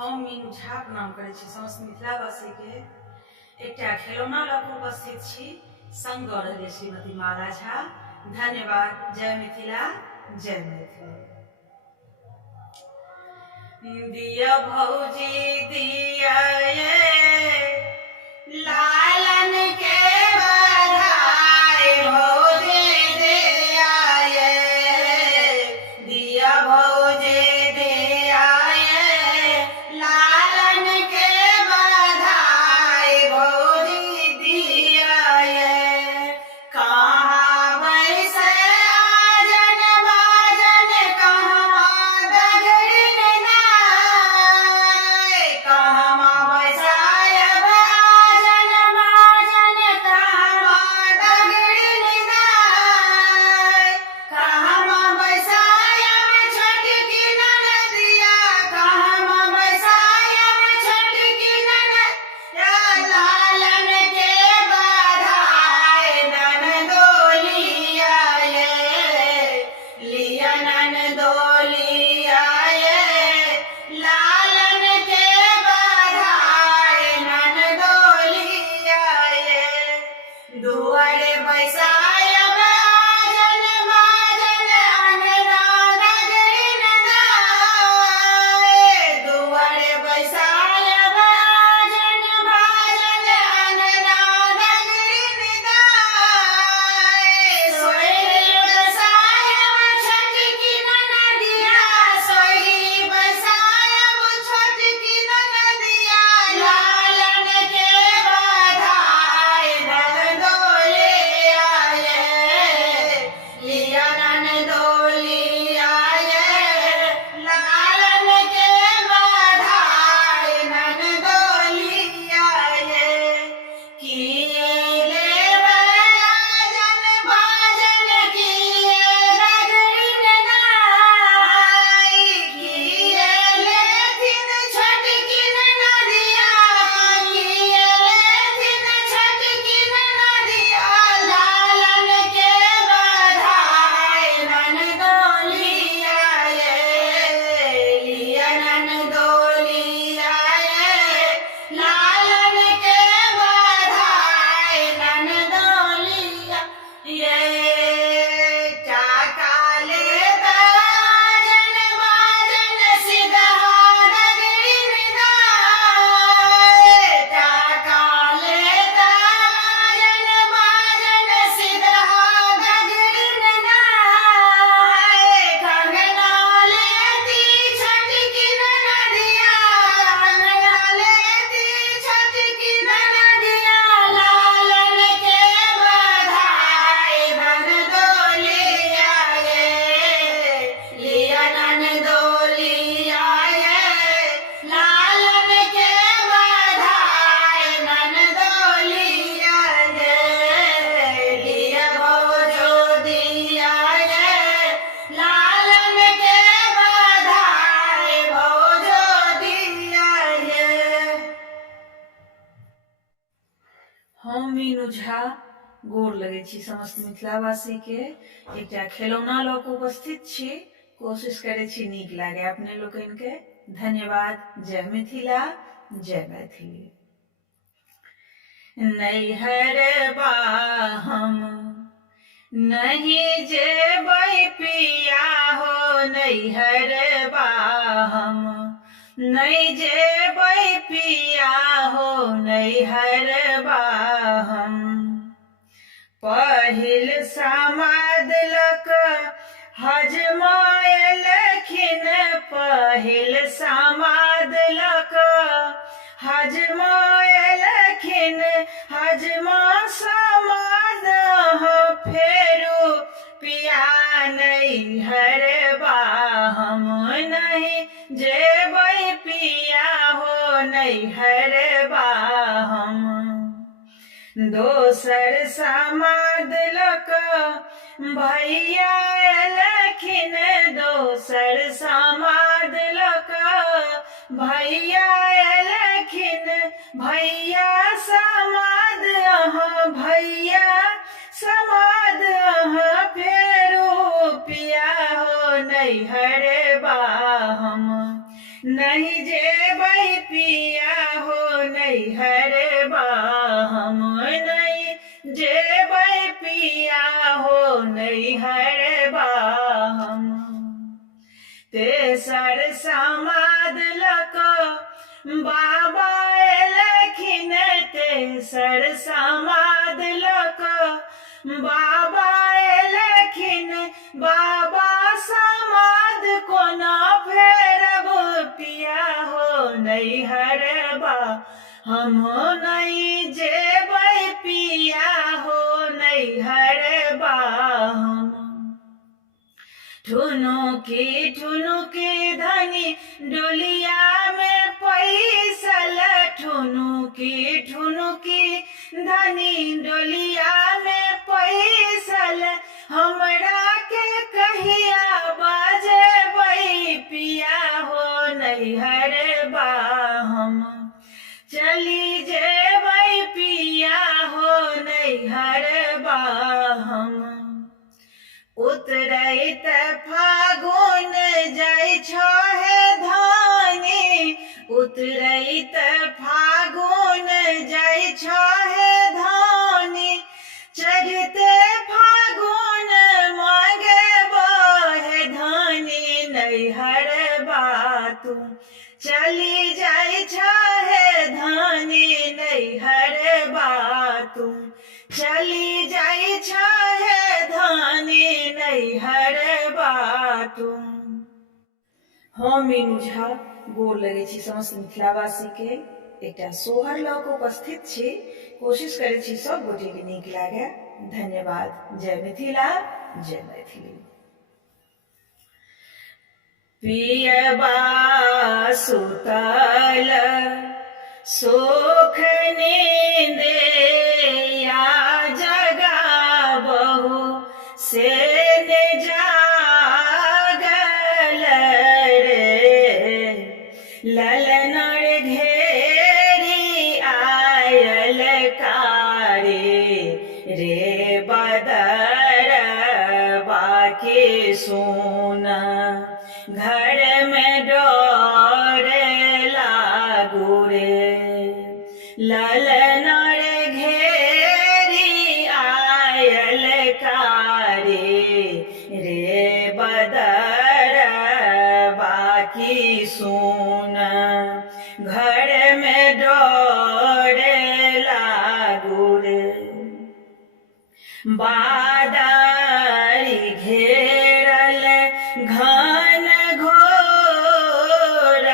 हम मीनू झा प्रणाम करै छी समस्त मिथिलावासी के। एकटा खिलौना लऽ कऽ उपस्थित छी, संग दऽ रहल श्रीमती माला झा। धन्यवाद। जय मिथिला, जय मैथिली। दिया भौजी दिया लालन के बधाई, भौजी दिया दिया भौजी दिया लालन के बधाई, भौजी दिया कहाँ बैसे आजन बाजन, कहाँ दगड़िन नाय, कहाँ बैसायब आजन बाजन, कहाँ दगड़िन नाय, कहाँ बैसायब छोटकी ननदिया, कहाँ बैसायब छोटकी ननदिया, लालन के बधाई ननदोलिया लिया ननदोलिया लालन के बधाई ननदोलिया दुआरे बैसायब आजन बाजन, अंगना दगड़िन दाय, दुआरे बैसायब आजन बाजन, अंगना दगड़िन दाय, सोही बैसायब छोटकी ननदिया, सोही बैसायब छोटकी ननदिया, लालन के बधाई ननदोलिया लिया ननदोलिया लालन के बधाई ननदोलिया किए लेबै आजन बाजन, किए दगड़िन नाय, किए लेथिन छोटकी ननदिया, किए लेथिन छोटकी ननदिया, लालन के बधाई ननदोलिया लिया ननदोलिया लालन के बधाई ननदोलिया टाका लेता आजन बाजन, सिधहा दगड़िन दाय, टाका लेता आजन बाजन, सिधहा दगड़िन दाय, कंगना लेती छोटकी ननदिया, कंगना लेती छोटकी ननदिया, लालन के बधाई ननदोलिया लिया ननदोलिया लालन के बधाई ननदोलिया लिया भौजो दिया लालन के बधाई भौजो दिया। हम मीनू झा गोर लगै छी समस्त मिथिलावासी के। एकटा खिलौना लऽ कऽ उपस्थित छी, कोशिश करै छी नीक लागे अपने लोकनि के। धन्यवाद। जय मिथिला, जय मैथिली। नैहर बा हम नहीं जेबै पिया हो, नैहर बा हम नहीं जेबै पिया हो, नैहर बा हम पहिल समाद लक हजमायलखिन, पहिल समाद लक हजमायलखिन, हजमा समाद फेरू पिया नैहर बा हम नहीं जेबै पिया हो, नैहर बा हम दोसर समाद लक भैया एलखिन, दोसर समाद लक भैया एलखिन, भैया समाद भैया समाद फेरू पिया हो, नैहर बा हम नहीं जेबै पिया हो नैहर बा, हम नहीं जेबै पिया हो नैहर बा हम। तेसर समाद लक बाबा एलखिन, तेसर समाद लक बाबा एलखिन, बाबा समाद कोना फेरब पिया हो नैहर बा, हम नहीं जेबै पिया हो नैहर बा हम। ठुनुकी धनी डोलिया में पैसल, ठुनुकी धनी डोलिया में पैसल, हमरा के कहिया बजेबै पिया हो नैहर बा हम। चली जेबै पिया हो नैहर बा हम। उतरैत फागुन जाइ छहे धानी, उतरैत फागुन जाइ छहे धानी, चढ़ते फागुन मांगे बहे धानी नैहर बा तू। चली जाइ छहे धानी नैहर बा तू, चली जाइ छहे धानी नैहर बा तू। हम मीनू झा गोर लगै छी समस्त मिथिलावासी के। एकटा सोहर लऽ कऽ उपस्थित छी, कोशिश करै छी सब गोटे के नीक लागे। धन्यवाद। जय मिथिला, जय मैथिली। पियबा सुतल सुख नींदे या जगाबहु, से ने जागल रे, ललनर घेरी आयल कारी, रे बदर बाके सोना, घर में डर लागू रे, ललनर घेरी आयल कारी, रे बदर बाकी सुन, घर में डर लागू रे। बादरी घेरल घन घोर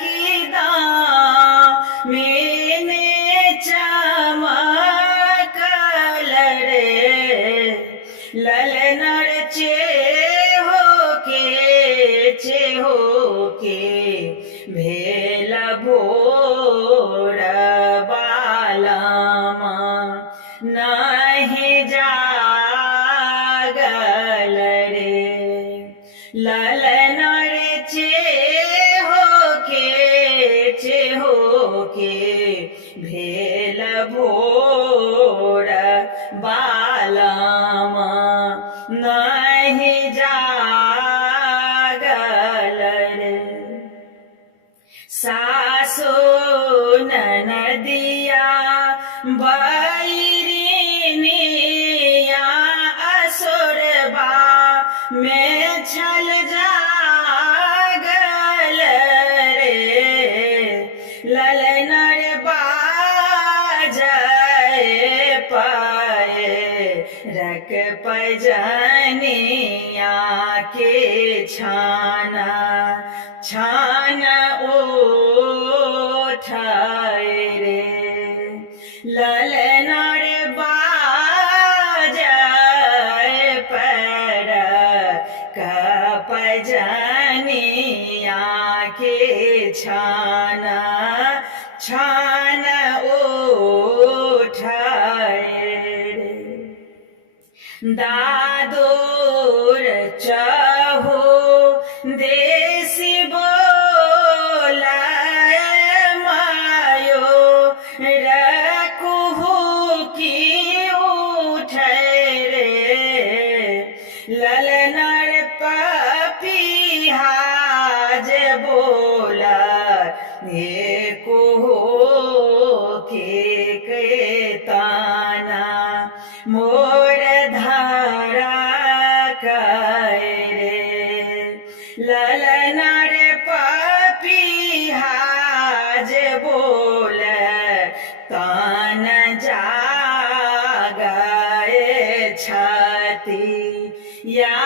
की दामिन चमकल रे, ललनर चेहो के भेल भोर बालमा, नहीं जागल रे, ललनर चेहो के भेल भोर बालमा, नहीं जागल रे। सासु ननदिया बैरिनिया असुरबा में छल जागल रे, ललनर बाजय पाए रख पजनिया के छाना, छान उठाए रे, ललनर बाजय पर कपजनिया के छाना, छान उठाए रे। दादोर चहो देसी बोलाय मायो, रकुहु की उठै रे, ललनर पपीहा जे बो बोला एको के ताना मोर धारा करे ललना रे पपिहा जे बोल कान जागाए छाती या